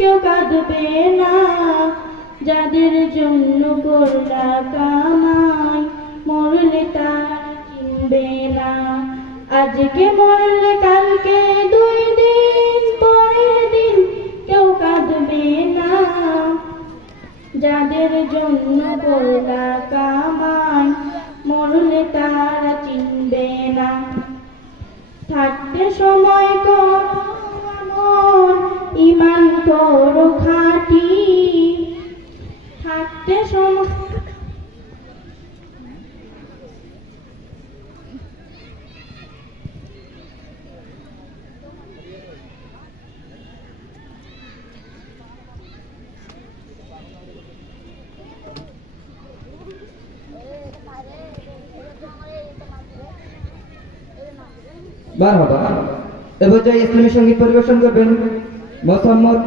কেউ কাঁদবে না, যাদের জন্য করলা কামাই মরলে তার চিনবে না। আজকে মরলে কালকে 2 দিন পরের দিন কেউ কাঁদবে না, যাদের জন্য করলা কামাই মরলে তারা চিনবে না। থাকতে সময় করো আমল, ঈমান করো খাঁটি, থাকতে সময় মারহাবা। এ পর্যায়ে ইসলামী সঙ্গীত পরিবেশন করবেন মোসাম্মদ